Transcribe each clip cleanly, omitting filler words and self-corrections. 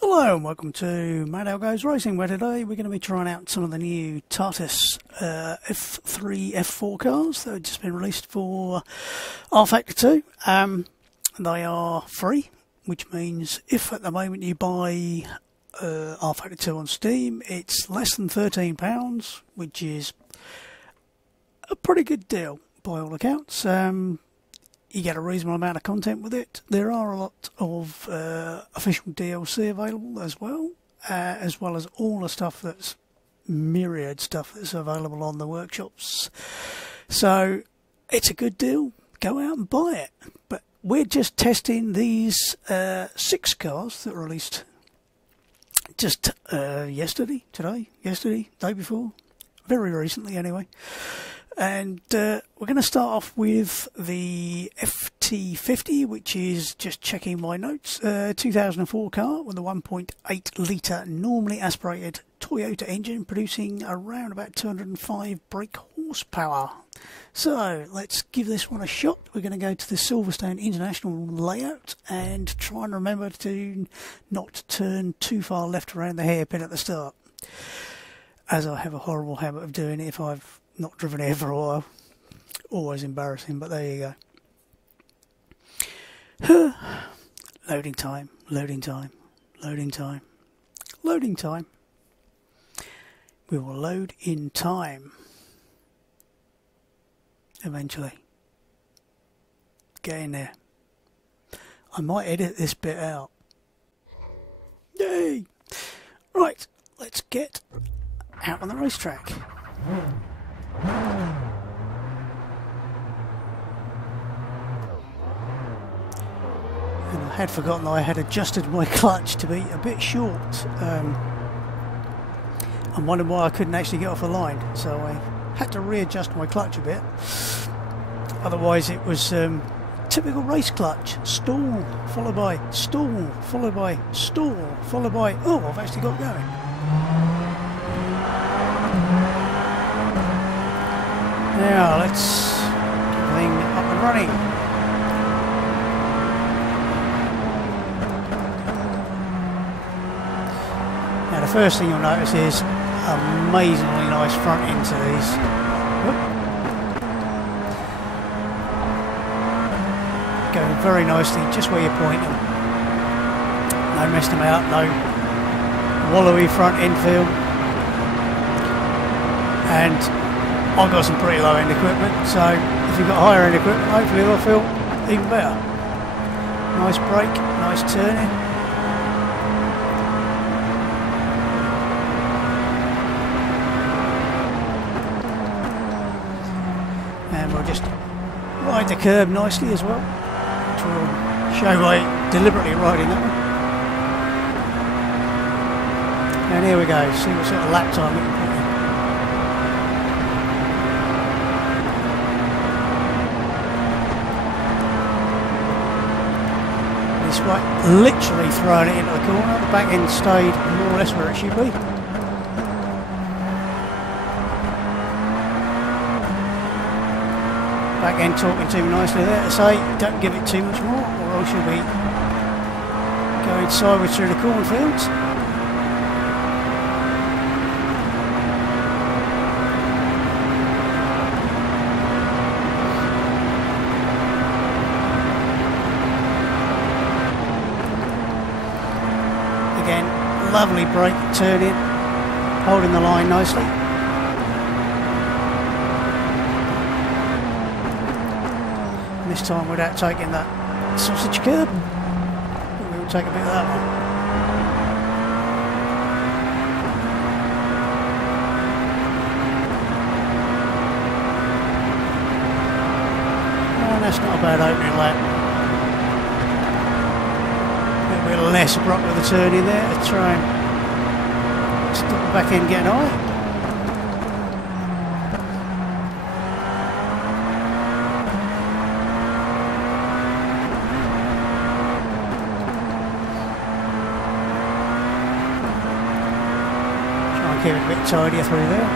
Hello and welcome to Mad Goes Racing, where today we're going to be trying out some of the new Tatuus F3 F4 cars that have just been released for rFactor 2. They are free, which means if at the moment you buy rFactor 2 on Steam, it's less than £13, which is a pretty good deal by all accounts. You get a reasonable amount of content with it. There are a lot of official DLC available as well as all the stuff that's myriad stuff that's available on the workshops. So it's a good deal. Go out and buy it. But we're just testing these 6 cars that were released just yesterday, day before, very recently anyway. And we're going to start off with the FT50, which is, just checking my notes, 2004 car with a 1.8 litre normally aspirated Toyota engine producing around about 205 brake horsepower. So let's give this one a shot. We're going to go to the Silverstone International layout and try and remember to not turn too far left around the hairpin at the start, as I have a horrible habit of doing it if I've not driven here for a while. Always embarrassing, but there you go. Loading time, loading time, loading time, loading time. We will load in time. Eventually. Get in there. I might edit this bit out. Yay! Right, let's get out on the racetrack. And I had forgotten that I had adjusted my clutch to be a bit short. I'm wondering why I couldn't actually get off the line, so I had to readjust my clutch a bit. Otherwise it was typical race clutch: stall followed by stall followed by stall followed by, oh, I've actually got going. Now let's get everything up and running. Now the first thing you'll notice is amazingly nice front end to these. Going very nicely just where you point them. No messing them out, no wallowy front end feel. And I've got some pretty low end equipment, so if you've got higher end equipment, hopefully they'll feel even better. Nice brake, nice turning. And we'll just ride the curb nicely as well, which will show by deliberately riding that one. And here we go, see what sort of lap time we can put in. Right, literally throwing it into the corner. The back end stayed more or less where it should be. Back end talking to me nicely there to say don't give it too much more or else you'll be going sideways through the cornfields. Lovely brake turn in, holding the line nicely. And this time without taking that sausage curb, we will take a bit of that one. And that's not a bad opening lap. A bit less abrupt with the turn in there to try and stop the back end getting high. Try and keep it a bit tidier through there.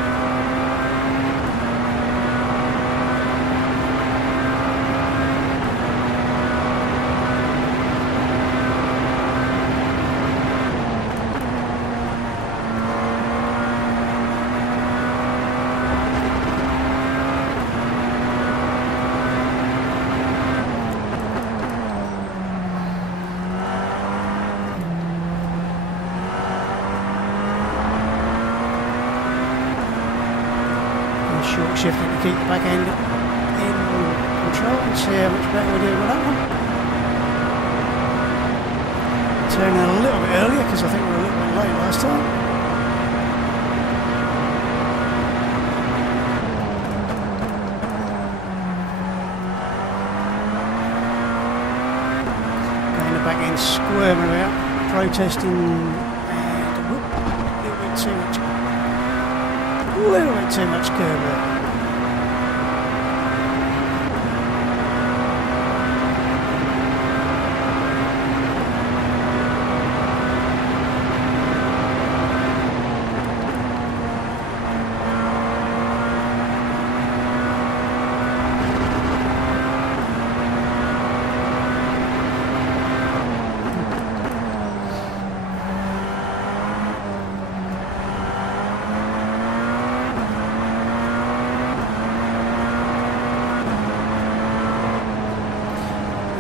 short shifting to keep the back end in control and see how much better we do with that one. Turn out a little bit earlier because I think we were a little bit late last time. Getting the back end squirming about, protesting, and whoop, a little bit too much curve there.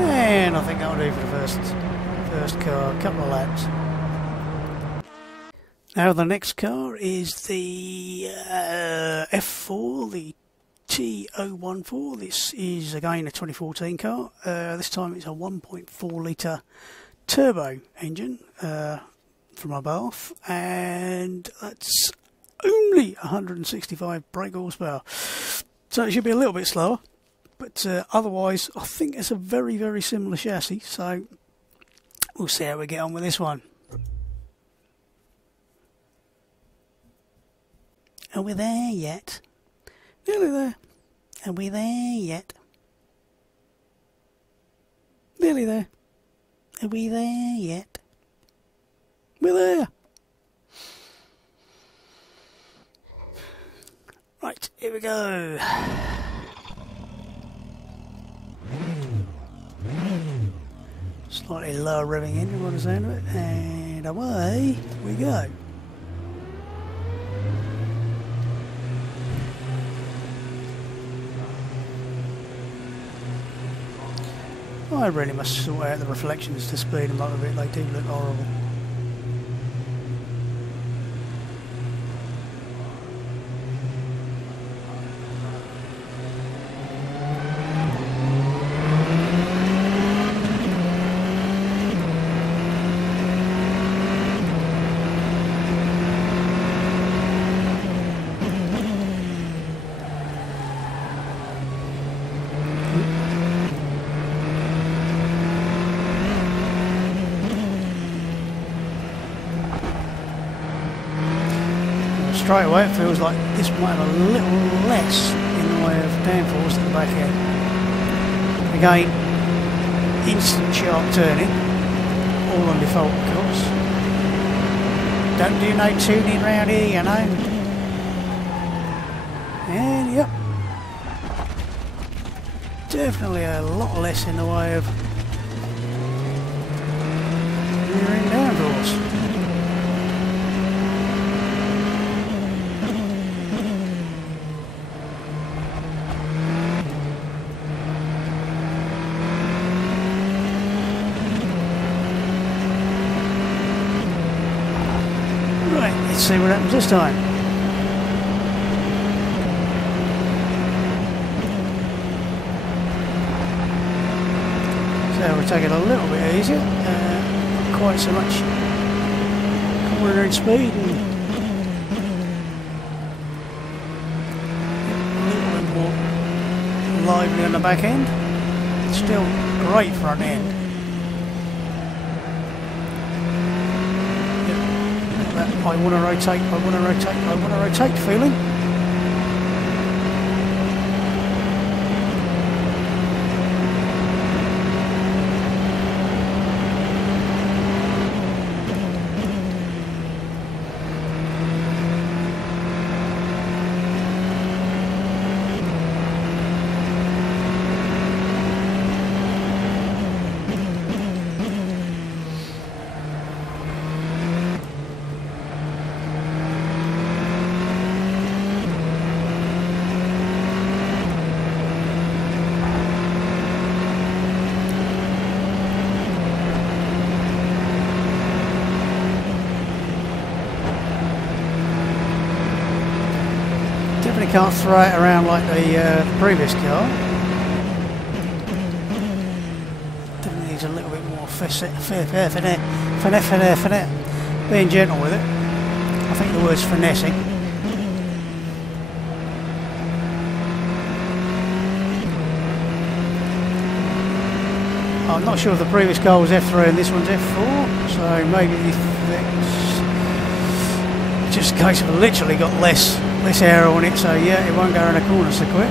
And I think I'll do for the first car, a couple of laps. Now the next car is the F4, the T014. This is again a 2014 car. This time it's a 1.4 litre turbo engine from above, and that's only 165 brake horsepower. So it should be a little bit slower. But otherwise, I think it's a very, very similar chassis, so we'll see how we get on with this one. Are we there yet? Nearly there. Are we there yet? Nearly there. Are we there yet? We're there. Right, here we go. Slightly lower revving engine by the sound of it, and away we go. I really must sort out the reflections to speed them up a bit, they do look horrible. Straight away it feels like this might have a little less in the way of downforce at the back end. Again, instant sharp turning, all on default of course. Don't do no tuning round here, you know. And yep, definitely a lot less in the way of rear end downforce. Let's see what happens this time. So we'll take it a little bit easier, not quite so much corner in speed, and a little bit more lively on the back end. Still great front end. I want to rotate, I want to rotate, I want to rotate feeling. Definitely can't throw it around like the previous car. Definitely needs a little bit more finesse. Being gentle with it. I think the word's finessing. I'm not sure if the previous car was F3 and this one's F4, so maybe it's just a case of literally got less air on it, so yeah, it won't go around the corner so quick.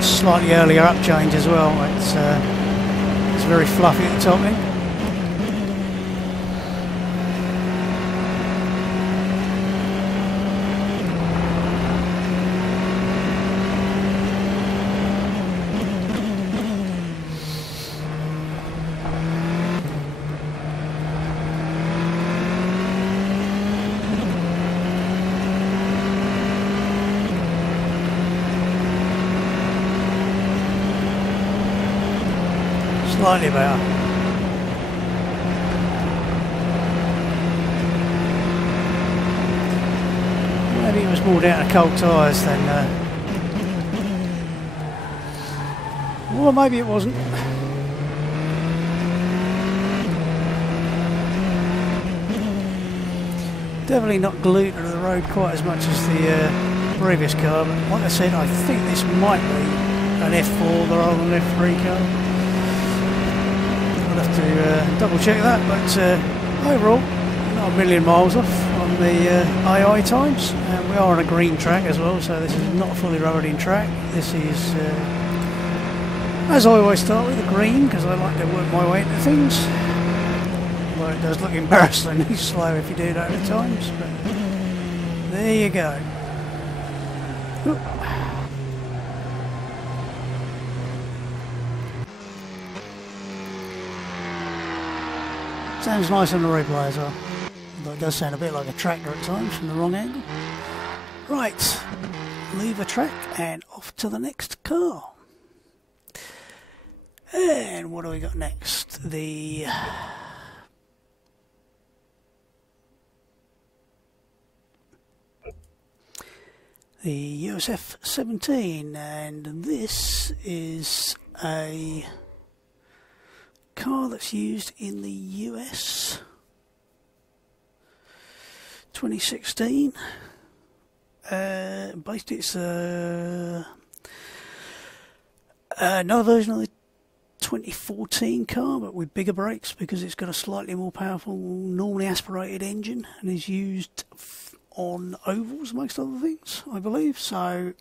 Slightly earlier up change as well. It's very fluffy at the top end. Slightly better. Maybe it was more down to cold tyres than... well, maybe it wasn't. Definitely not glued to the road quite as much as the previous car, but like I said, I think this might be an F4 rather than an F3 car. I'll have to double check that, but overall not a million miles off on the II times, and we are on a green track as well, so this is not a fully roading track. This is, as I always start with, the green, because I like to work my way into things. Well, it does look embarrassingly slow if you do that at times, but there you go. Oop. Sounds nice on the replay as well, although it does sound a bit like a tractor at times from the wrong angle. Right, leave a track and off to the next car. And what do we got next? The US 17, and this is a car that's used in the US 2016. Basically it's another version of the 2014 car, but with bigger brakes, because it's got a slightly more powerful, normally aspirated engine, and is used on ovals amongst other things, I believe. So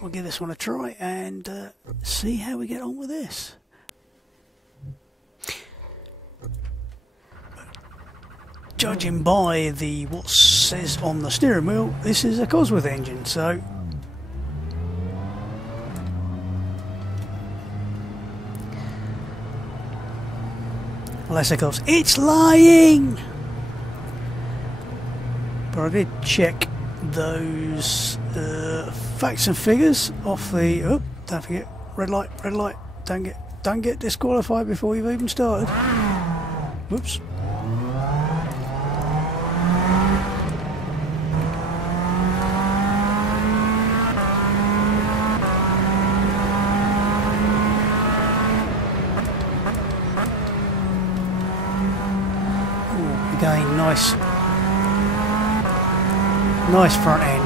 we'll give this one a try and see how we get on with this. Judging by what says on the steering wheel, this is a Cosworth engine, so unless of course it's lying. But I did check those facts and figures off the. Oh, don't forget, red light, red light. Don't get disqualified before you've even started. Whoops. Ooh, again, nice front end.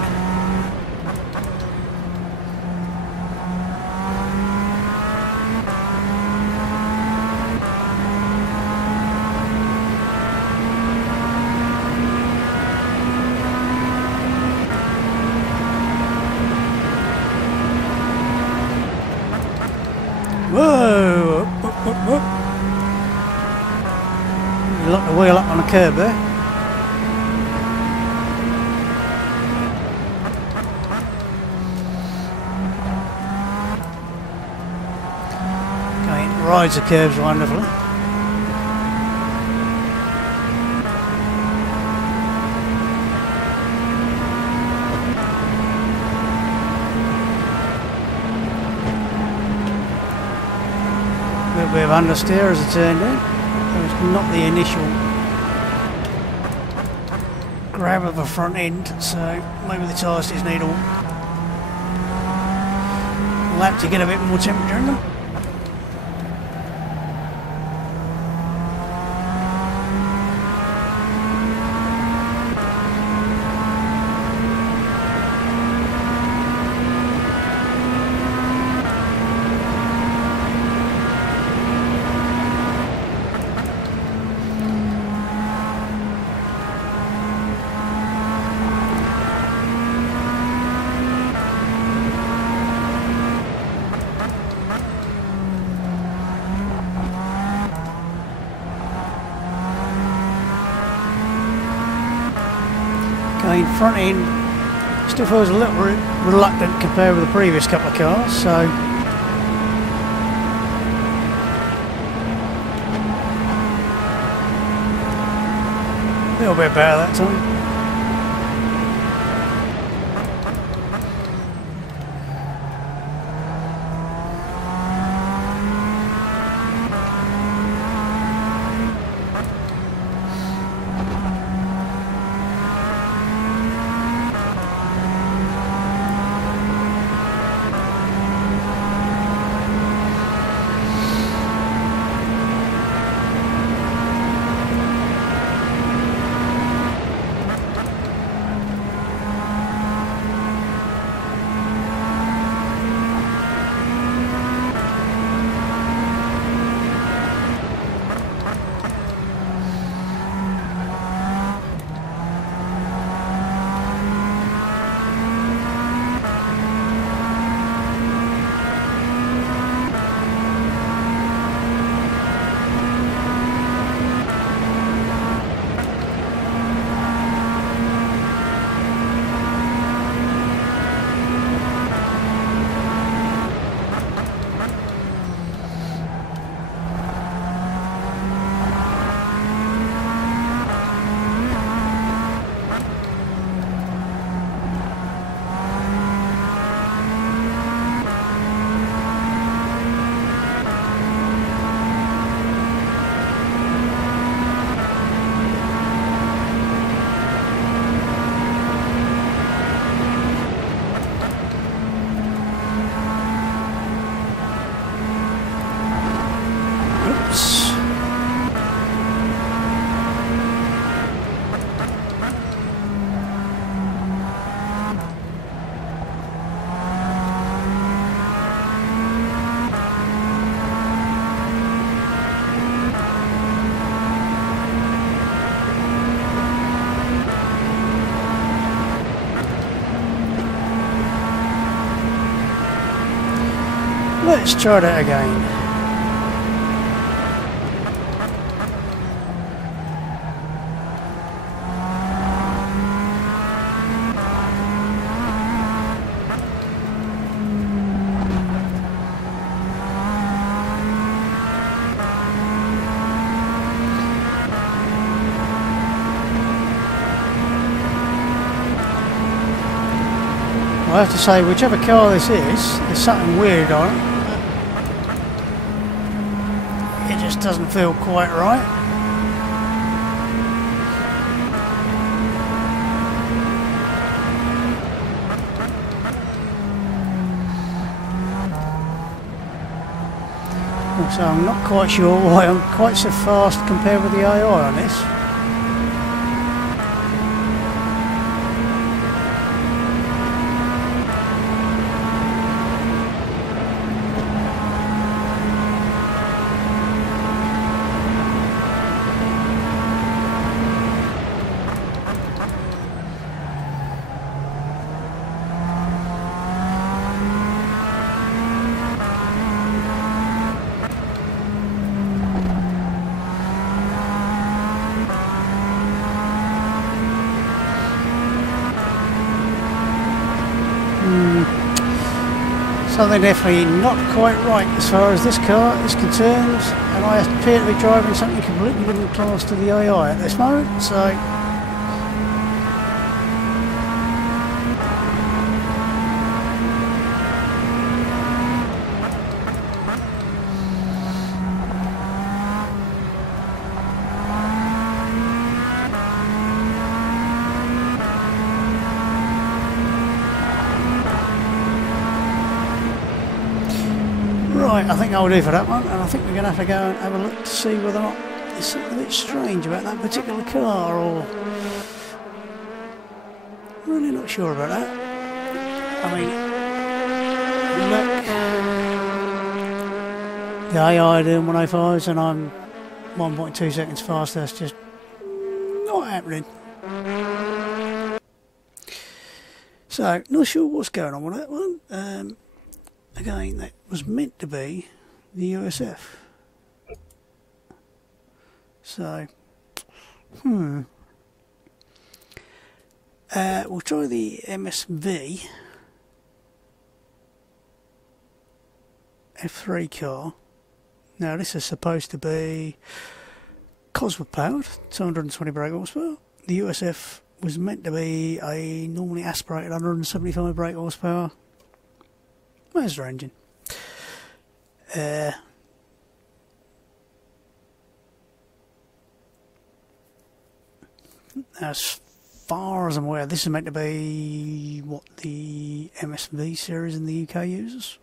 curb there. Okay, it rides the curves wonderfully. A little bit of understeer as it turned in. It was not the initial grab of a front end, so maybe the tyres just need a lap to get a bit more temperature in them. Front end still feels a little reluctant compared with the previous couple of cars, so a little bit better that time. Let's try that again. I have to say, whichever car this is, there's something weird on it. It just doesn't feel quite right. Also, I'm not quite sure why I'm quite so fast compared with the AI on this. Something definitely not quite right as far as this car is concerned, and I appear to be driving something completely different class to the AI at this moment, so... Right, I think I'll do for that one, and I think we're going to have to go and have a look to see whether or not there's something a bit strange about that particular car, or... really not sure about that. I mean, look, the AI doing 105s and I'm 1.2 seconds faster, that's just not happening. So, not sure what's going on with that one. Again, that was meant to be the USF. So, we'll try the MSV F3 car. Now, this is supposed to be Cosworth powered, 220 brake horsepower. The USF was meant to be a normally aspirated 175 brake horsepower Mazda engine. As far as I'm aware, this is meant to be what the MSV series in the UK uses.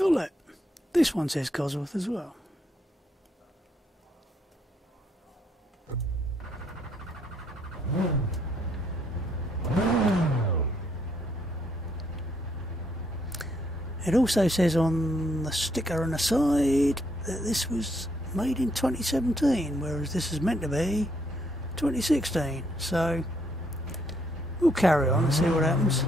Oh look, this one says Cosworth as well. It also says on the sticker on the side that this was made in 2017, whereas this is meant to be 2016. So we'll carry on and see what happens.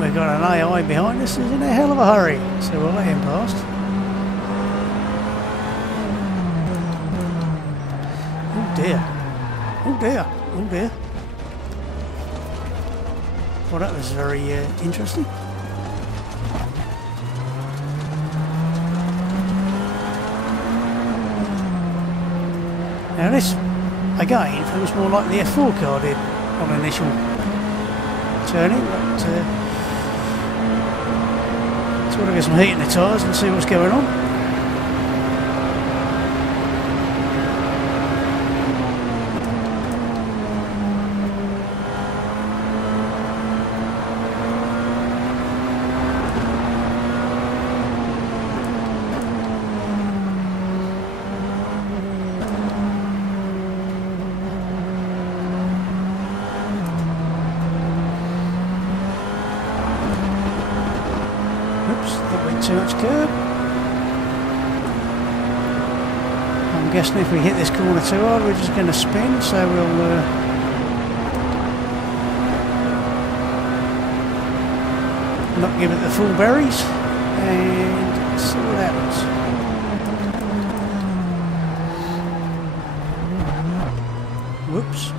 We've got an AI behind us, who's in a hell of a hurry, so we'll let him past. Oh dear, oh dear, oh dear. Well, that was very interesting. Now this, again, feels more like the F4 car did on initial turning, but so we'll get some heat in the tyres and see what's going on. Too much curb. I'm guessing if we hit this corner too hard, we're just going to spin, so we'll not give it the full berries and see what happens. Whoops.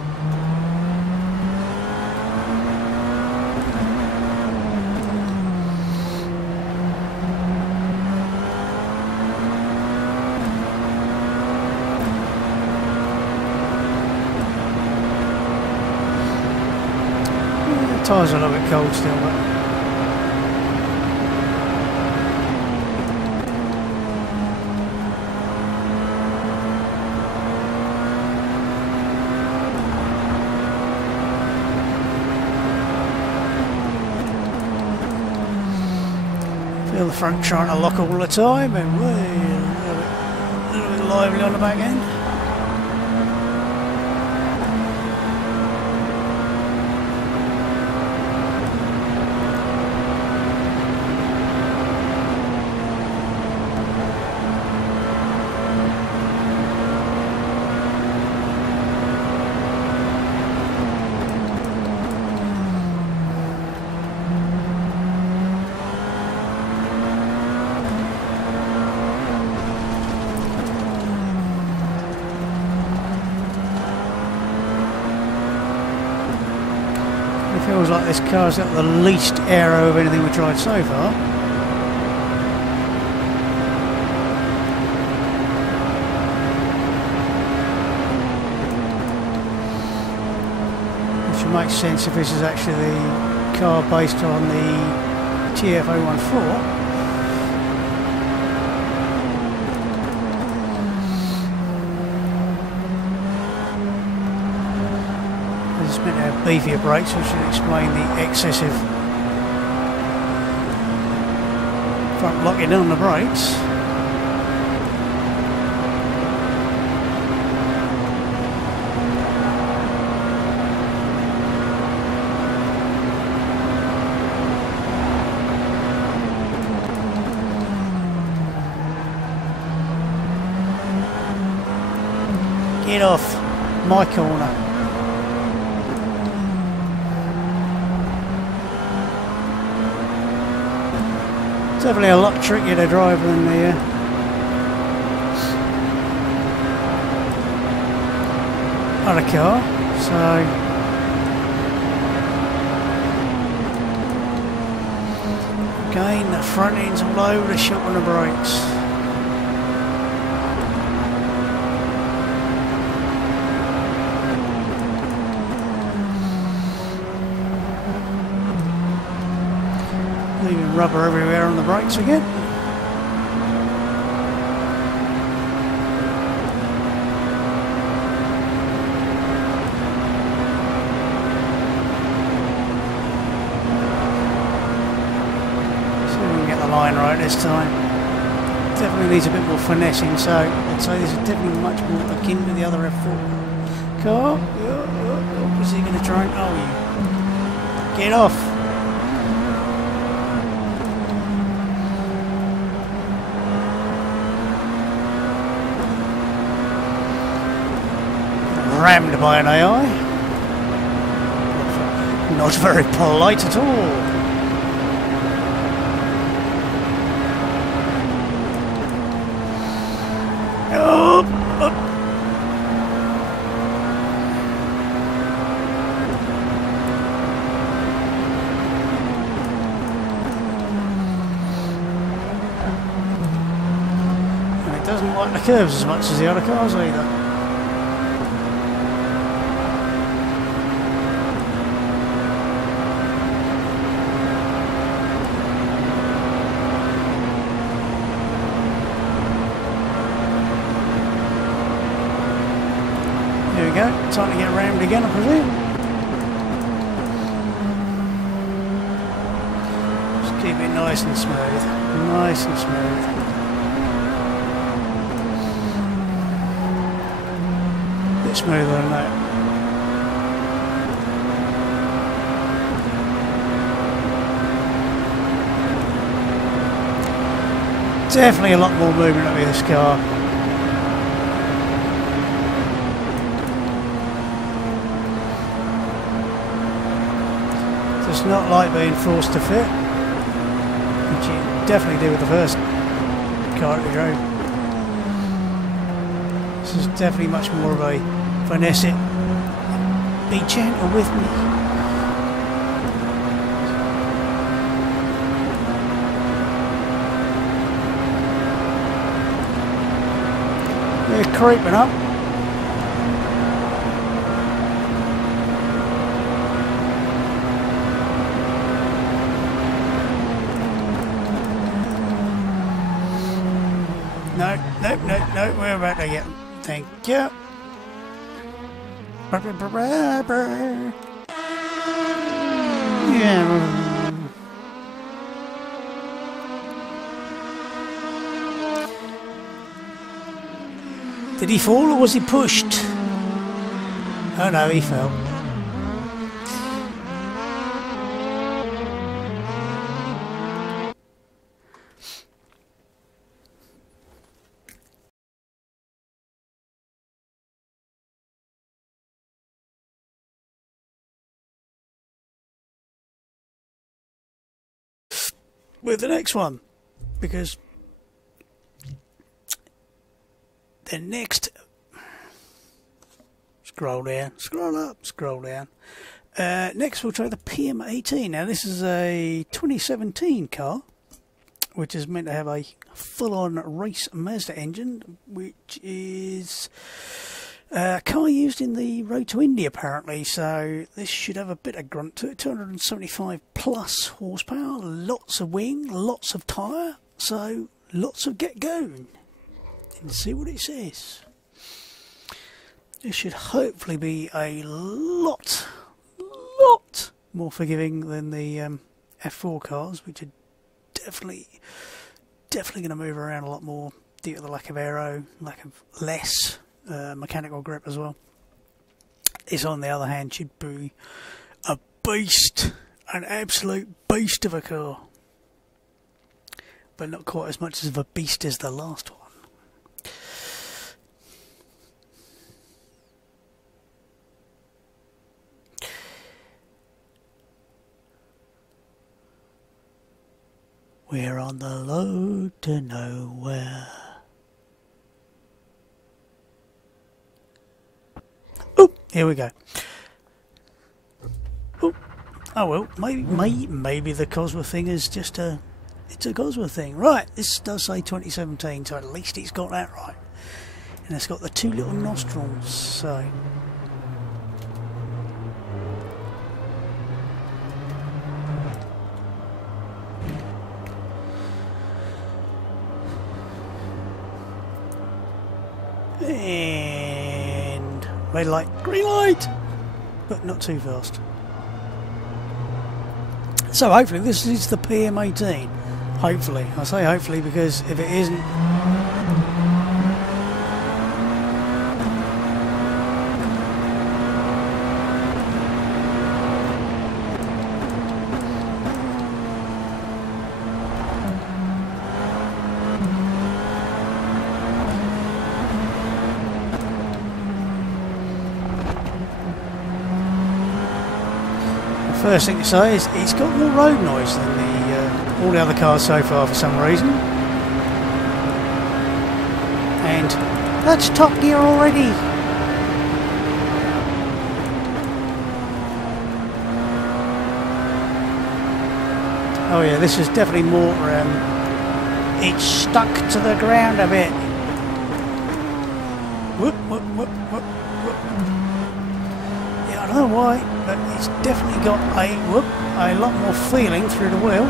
Tyres are a little bit cold still, but feel the front trying to lock all the time, and we're a little bit lively on the back end. feels like this car's got the least aero of anything we've tried so far. Which makes sense if this is actually the car based on the TF014. It's meant to have beefier brakes, which should explain the excessive front locking on the brakes. Get off my corner. Definitely a lot trickier to drive than the other car, so again the front end's all over the shop on the brakes. Leaving rubber everywhere on the brakes again. See if we can get the line right this time. Definitely needs a bit more finessing, so I'd say this is definitely much more akin to the other F4 car. Oh, is he going to try and... Oh, you... Get off! Rammed by an AI. Not very polite at all. Oh, oh. And it doesn't like the curves as much as the other cars either. There we go, time to get rammed again, I presume. Just keep it nice and smooth. Nice and smooth. A bit smoother than that. Definitely a lot more movement up with this car. It's not like being forced to fit, which you definitely did with the first car that we drove. This is definitely much more of a finesse it. Be gentle with me. They're creeping up. No, we're about to get them. Thank you. Yeah. Did he fall or was he pushed? Oh no, he fell. With the next one, because the next, scroll down, scroll up, scroll down, Next we'll try the PM18. Now this is a 2017 car, which is meant to have a full-on race Mazda engine, which is a car used in the Road to India apparently, so this should have a bit of grunt to it. 275 plus horsepower, lots of wing, lots of tyre, so lots of get going. And see what it says. This should hopefully be a lot more forgiving than the F4 cars, which are definitely going to move around a lot more due to the lack of aero, lack of less mechanical grip as well. This, on the other hand, should be a beast, an absolute beast of a car, but not quite as much of a beast as the last one. We're on the road to nowhere. Oh, here we go. Oh well, maybe the Cosworth thing is just it's a Cosworth thing. Right, this does say 2017, so at least it's got that right. And it's got the two little nostrils, so... And red light, green light, but not too fast. So hopefully this is the PM18. Hopefully, I say hopefully because if it isn't, first thing to say is it's got more road noise than all the other cars so far for some reason. And that's Top Gear already. Oh yeah, this is definitely more, it's stuck to the ground a bit. Whoop, whoop, whoop, whoop, whoop. Yeah, I don't know why, but it's definitely got a lot more feeling through the wheel.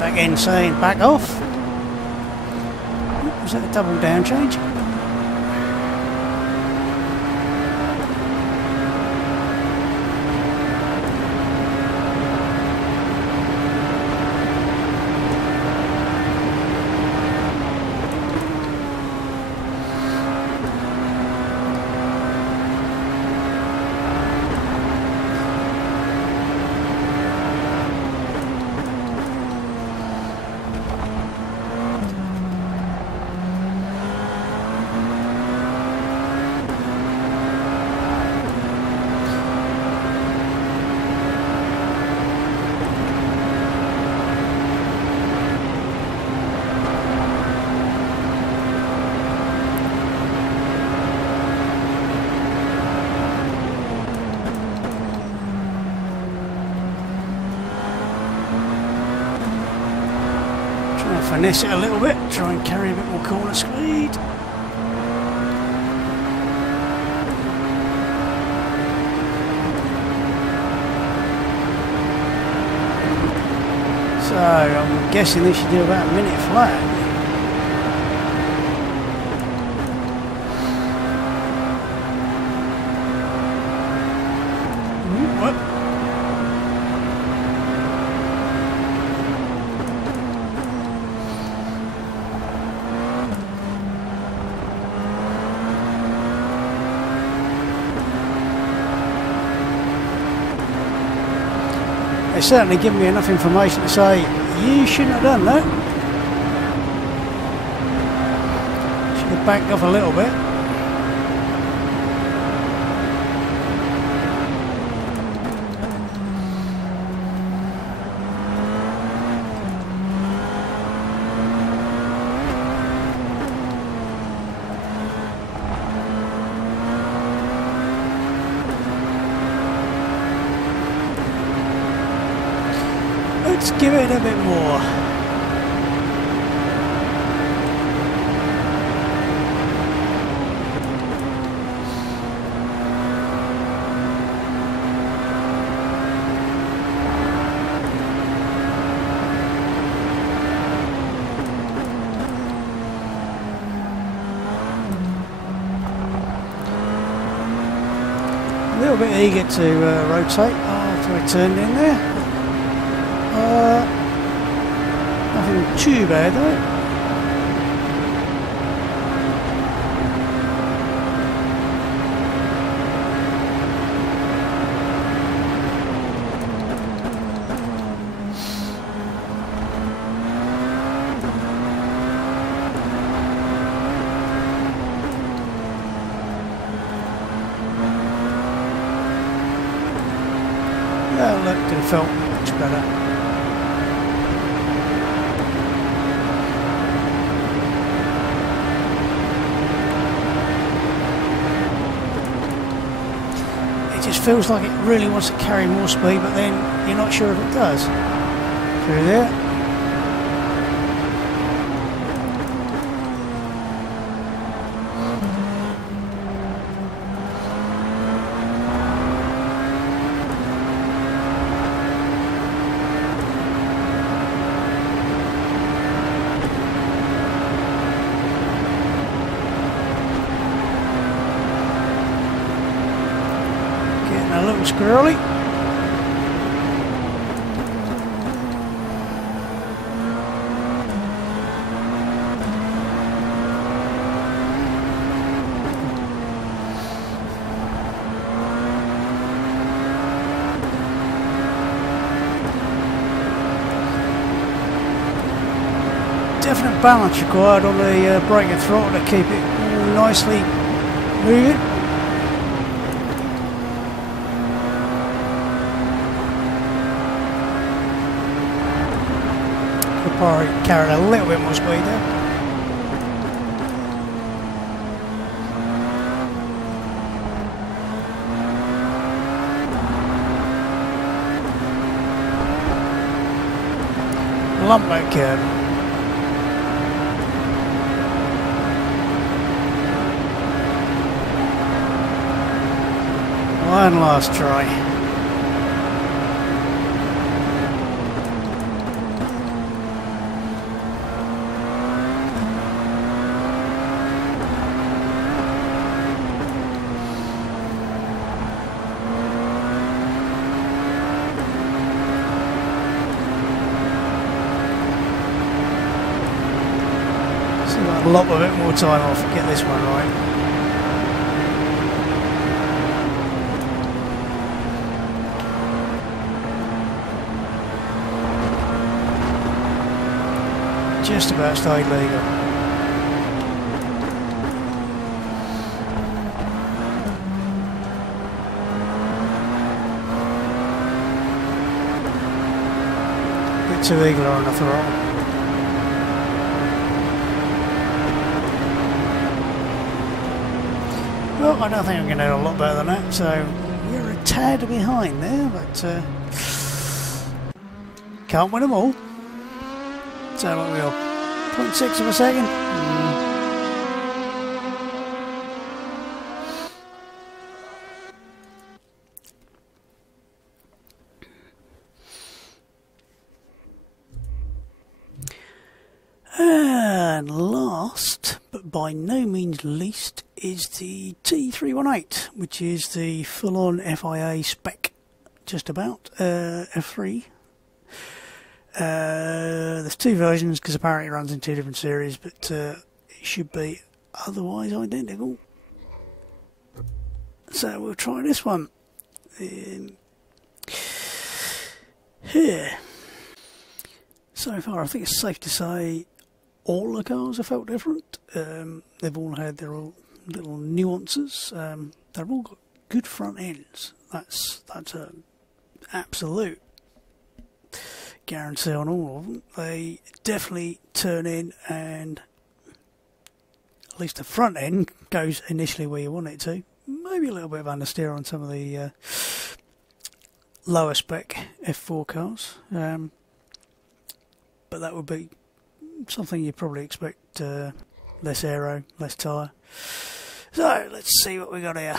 Back in saying back off. Was that a double down change? Finesse it a little bit, try and carry a bit more corner speed. So I'm guessing this should do about a minute flat. They certainly give me enough information to say you shouldn't have done that. backed off a little bit. Let's give it a bit more. A little bit eager to rotate after I turned in there. Nothing too bad though. That looked and felt much better. Feels like it really wants to carry more speed, but then you're not sure if it does. Through there. A little squirrely. Definite balance required on the brake and throttle to keep it nicely moving. Probably carrying a little bit more speed there. Lump that curve. One last try. A lot of bit more time off to get this one right. Just about stayed legal. Bit too eager on the throttle. Well, I don't think I'm going to do a lot better than that, so we're a tad behind there, but can't win them all. So what we are, 0.6 of a second. And last, but by no means least, is the T318, which is the full-on FIA spec, just about, F3. There's two versions because apparently it runs in two different series, but it should be otherwise identical. So we'll try this one. Here. So far I think it's safe to say all the cars have felt different. They've all had their own little nuances. They've all got good front ends. That's an absolute guarantee on all of them. They definitely turn in, and at least the front end goes initially where you want it to. Maybe a little bit of understeer on some of the lower spec F4 cars, but that would be something you'd probably expect. Less aero, less tyre. So let's see what we got here.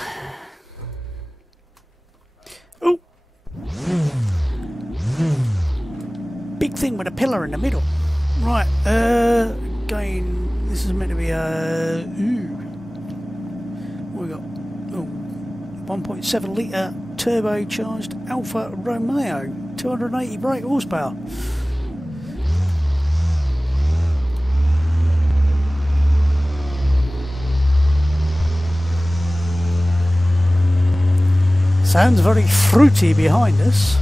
Oh, big thing with a pillar in the middle. Right, again, this is meant to be a we got 1.7 litre turbocharged Alfa Romeo, 280 brake horsepower. Sounds very fruity behind us.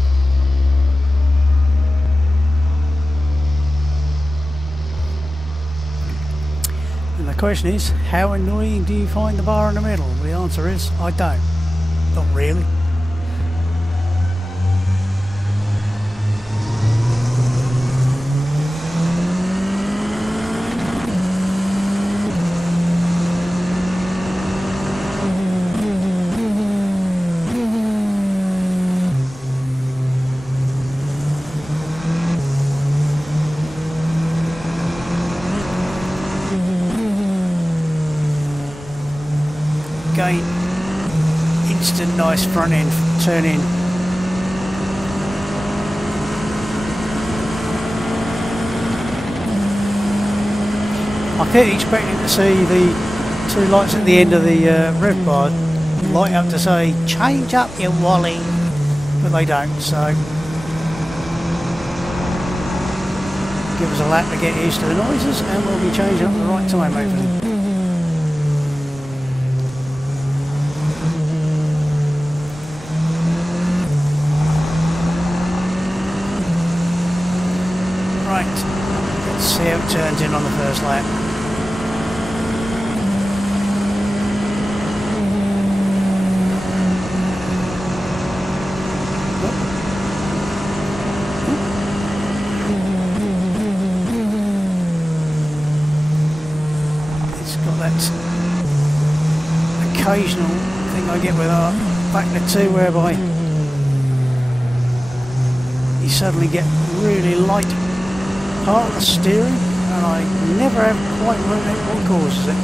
And the question is, how annoying do you find the bar in the middle? The answer is, I don't. Not really. Again, instant nice front end turn in. I kept expecting to see the two lights at the end of the rev bar light up to say change up your Wally, but they don't, so give us a lap to get used to the noises and we'll be changing up at the right time hopefully. Let's see how it turns in on the first lap. It's got that occasional thing I get with our Factor 2 whereby you suddenly get really light part of the steering, and I never have quite worked out what causes it.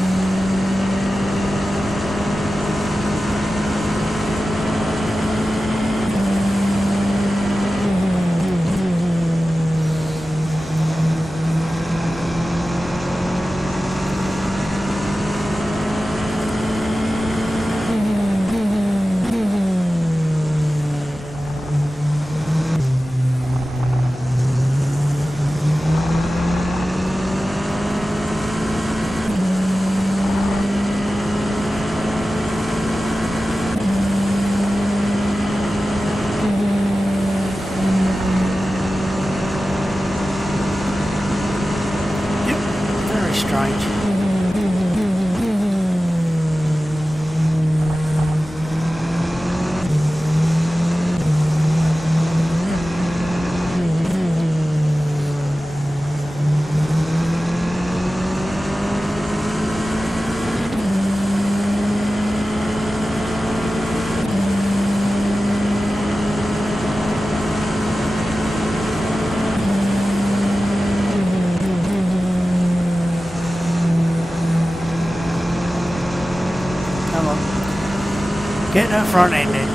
Get that front end in.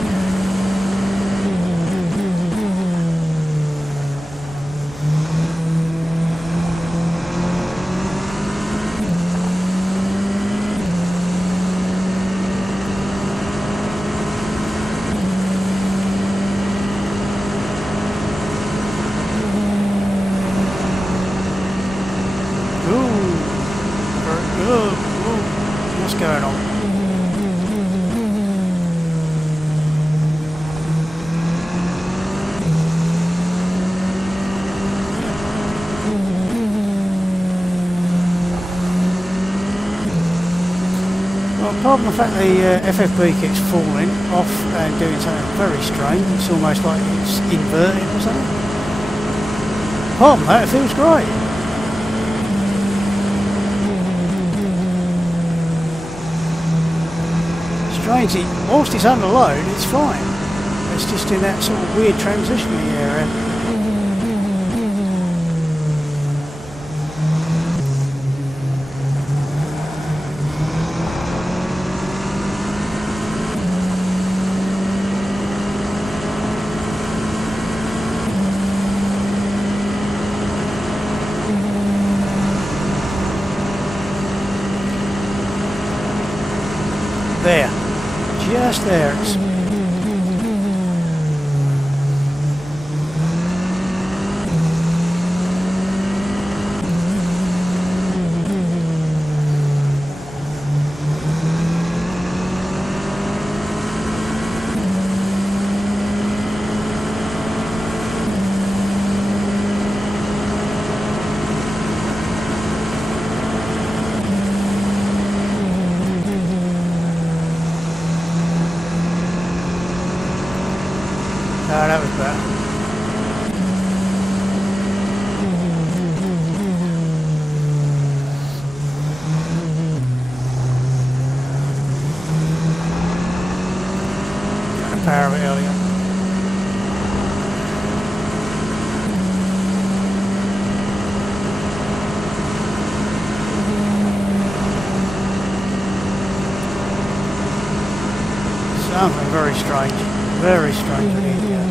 What's going on? apart from the fact the FFB keeps falling off and doing something very strange, it's almost like it's inverted or something. Apart from that, it feels great. Strange, whilst it's under load, it's fine. It's just in that sort of weird transitioning area. There, just there. Oh, that was better. Got the power of it earlier. Something very strange. Very strange indeed, yeah.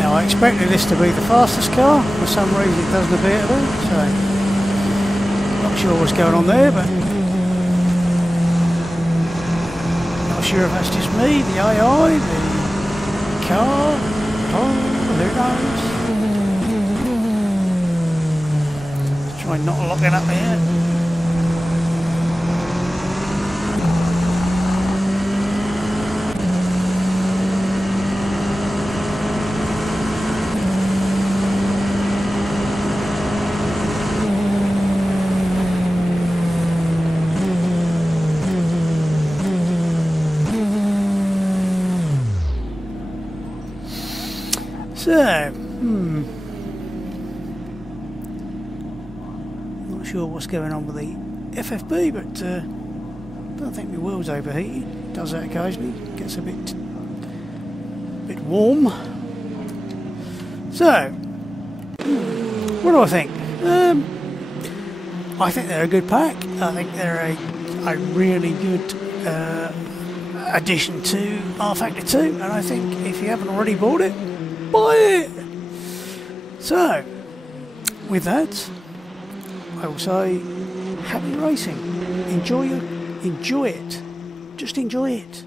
Now I expected this to be the fastest car, for some reason it doesn't appear to be, so not sure what's going on there, but not sure if that's just me, the AI, the car, who knows. Let's try not locking up here. So, not sure what's going on with the FFB, but don't think my wheel's overheated. It does that occasionally. Gets a bit warm. So, what do I think? I think they're a good pack. I think they're a really good addition to rFactor 2, and I think if you haven't already bought it, buy it! So, with that, I will say happy racing. Enjoy it. Just enjoy it.